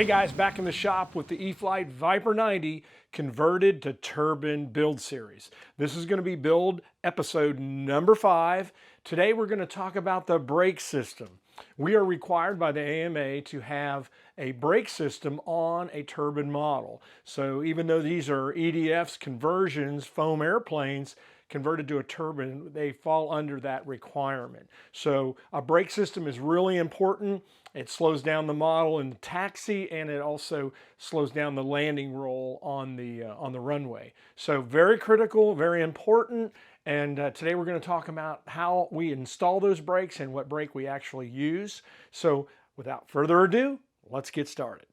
Hey guys, back in the shop with the Eflite Viper90 converted to Turbine build series. This is going to be build episode number 5. Today we're going to talk about the brake system. We are required by the AMA to have a brake system on a turbine model. So even though these are EDFs, conversions, foam airplanes, converted to a turbine, they fall under that requirement. So a brake system is really important. It slows down the model in the taxi, and it also slows down the landing roll on the runway. So very critical, very important. And today we're going to talk about how we install those brakes and what brake we actually use. So without further ado, let's get started.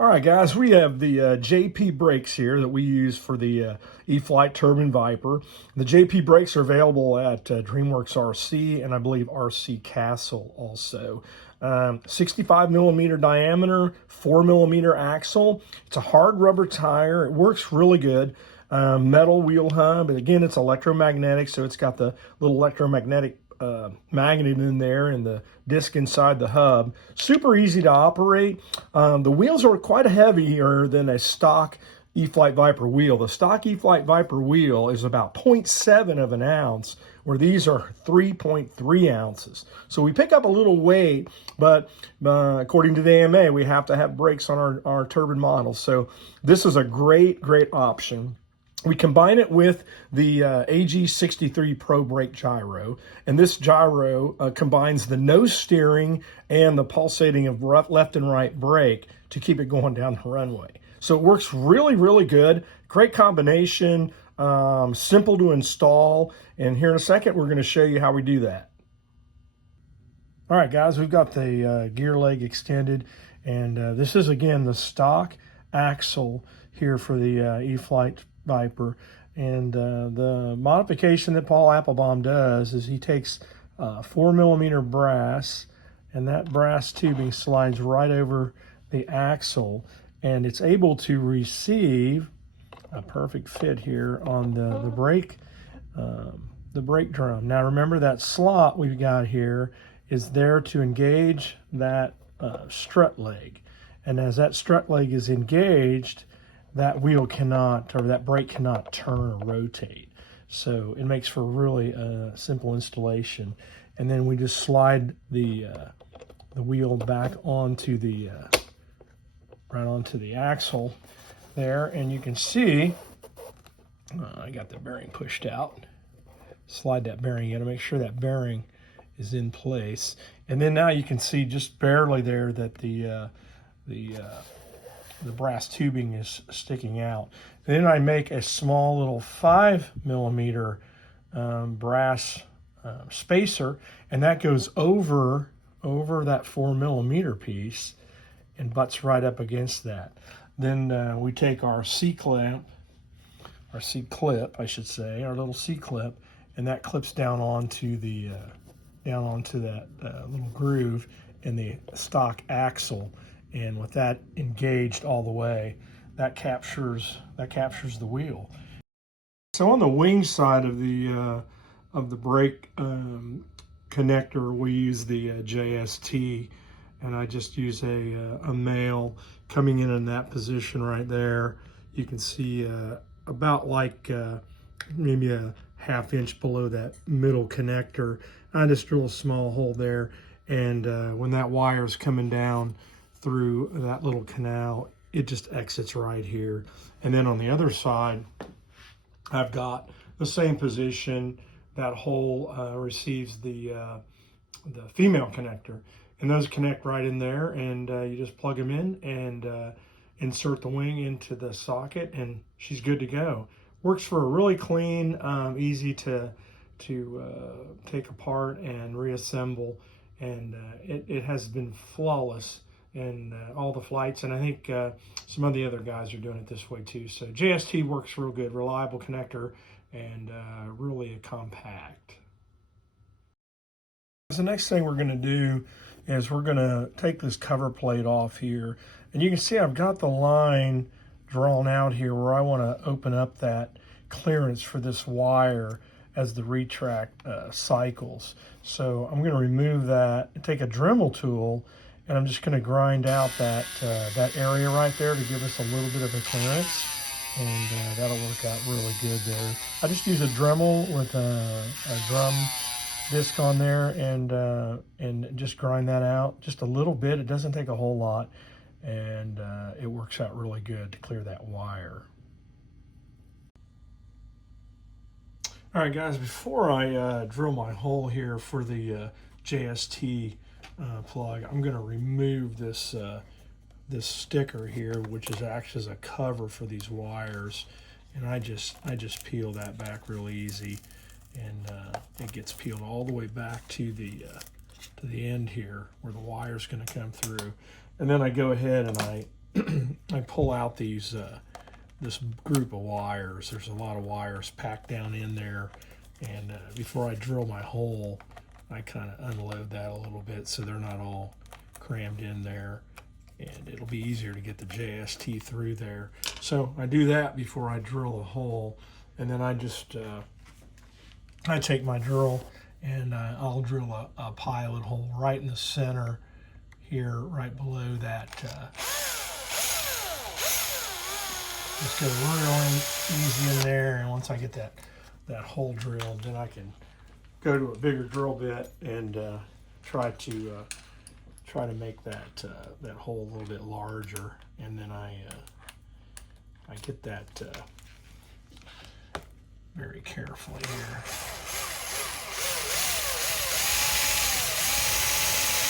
All right, guys, we have the JP brakes here that we use for the Eflite Turbine Viper. The JP brakes are available at DreamWorks RC and I believe RC Castle also. 65 millimeter diameter, 4 millimeter axle. It's a hard rubber tire. It works really good. Metal wheel hub, and again, it's electromagnetic, so it's got the little electromagnetic magnet in there and the disc inside the hub. Super easy to operate. The wheels are quite heavier than a stock Eflite Viper wheel. The stock Eflite Viper wheel is about 0.7 of an ounce, where these are 3.3 ounces. So we pick up a little weight, but according to the AMA, we have to have brakes on our turbine models. So this is a great option. We combine it with the AG63 Pro Brake Gyro, and this gyro combines the nose steering and the pulsating of left and right brake to keep it going down the runway. So it works really good. Great combination, simple to install, and here in a second we're going to show you how we do that. All right, guys, we've got the gear leg extended, and this is again the stock axle here for the Eflite Viper, and the modification that Paul Applebaum does is he takes 4 millimeter brass, and that brass tubing slides right over the axle, and it's able to receive a perfect fit here on the brake drum. Now remember, that slot we've got here is there to engage that strut leg, and as that strut leg is engaged, that wheel cannot, or that brake cannot turn or rotate. So it makes for a really simple installation. And then we just slide the wheel back onto the right onto the axle there, and you can see I got the bearing pushed out. Slide that bearing in to make sure that bearing is in place. And then now you can see just barely there that the brass tubing is sticking out. Then I make a small little 5 millimeter brass spacer, and that goes over that 4 millimeter piece and butts right up against that. Then we take our C-clip, I should say, our little C-clip, and that clips down onto the that little groove in the stock axle. And with that engaged all the way, that captures the wheel. So on the wing side of the brake connector, we use the JST, and I just use a male coming in that position right there. You can see about like maybe a ½ inch below that middle connector. I just drill a small hole there, and when that wire is coming down through that little canal, it just exits right here. And then on the other side, I've got the same position. That hole receives the female connector, and those connect right in there, and you just plug them in and insert the wing into the socket, and she's good to go. Works for a really clean, easy to take apart and reassemble, and it has been flawless in all the flights, and I think some of the other guys are doing it this way too. So JST works real good, reliable connector, and really compact. So the next thing we're going to do is we're going to take this cover plate off here, and you can see I've got the line drawn out here where I want to open up that clearance for this wire as the retract cycles. So I'm going to remove that and take a Dremel tool and I'm just going to grind out that area right there to give us a little bit of a clearance, and that'll work out really good there. I just use a Dremel with a drum disc on there, and just grind that out just a little bit. It doesn't take a whole lot, and it works out really good to clear that wire. All right, guys, before I drill my hole here for the JST plug, I'm going to remove this this sticker here, which is acts as a cover for these wires, and I just peel that back real easy, and it gets peeled all the way back to the end here where the wire's going to come through, and then I go ahead and I I pull out these this group of wires. There's a lot of wires packed down in there, and before I drill my hole, I kind of unload that a little bit so they're not all crammed in there, and it'll be easier to get the JST through there. So I do that before I drill the hole, and then I just I take my drill and I'll drill a pilot hole right in the center here, right below that. Just go really easy in there, and once I get that hole drilled, then I can go to a bigger drill bit and try to make that that hole a little bit larger, and then I get that very carefully here.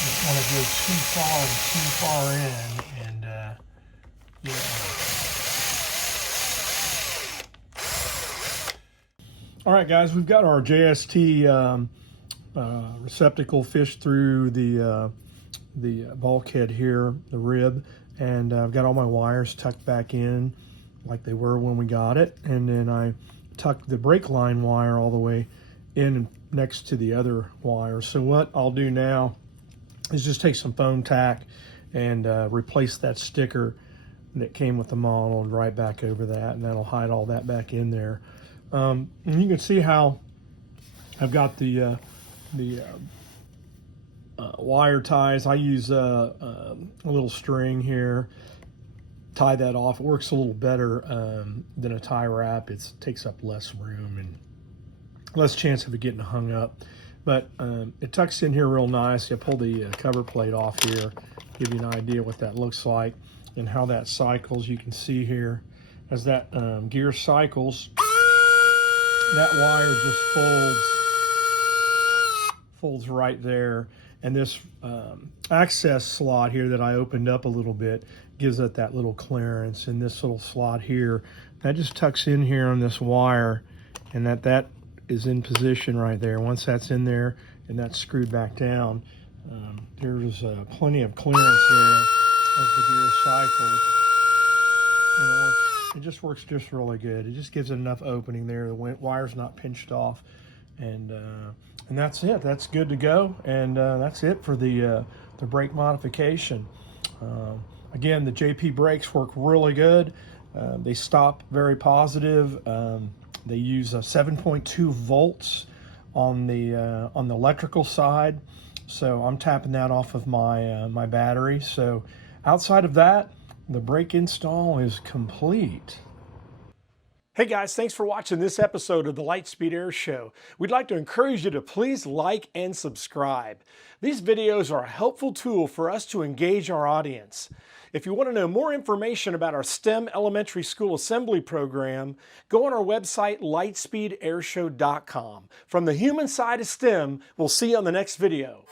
Don't want to go too far in, and yeah. All right, guys, we've got our JST receptacle fished through the bulkhead here, the rib, and I've got all my wires tucked back in like they were when we got it, and then I tucked the brake line wire all the way in next to the other wire. So what I'll do now is just take some foam tack and replace that sticker that came with the model and right back over that, and that'll hide all that back in there. And you can see how I've got the wire ties. I use a little string here, tie that off. It works a little better than a tie wrap. It takes up less room and less chance of it getting hung up. But it tucks in here real nice. You pull the cover plate off here, give you an idea what that looks like and how that cycles. You can see here as that gear cycles, that wire just folds right there, and this access slot here that I opened up a little bit gives it that little clearance. And this little slot here, that just tucks in here on this wire, and that is in position right there. Once that's in there and that's screwed back down, there's plenty of clearance there as the gear cycles, and it just works just really good. It just gives it enough opening there. The wire's not pinched off, and that's it. That's good to go, and that's it for the brake modification. Again, the JP brakes work really good. They stop very positive. They use 7.2 volts on the electrical side, so I'm tapping that off of my battery. So outside of that, the brake install is complete. Hey guys, thanks for watching this episode of the Lightspeed Air Show. We'd like to encourage you to please like and subscribe. These videos are a helpful tool for us to engage our audience. If you want to know more information about our STEM Elementary School Assembly program, go on our website, lightspeedairshow.com. From the human side of STEM, we'll see you on the next video.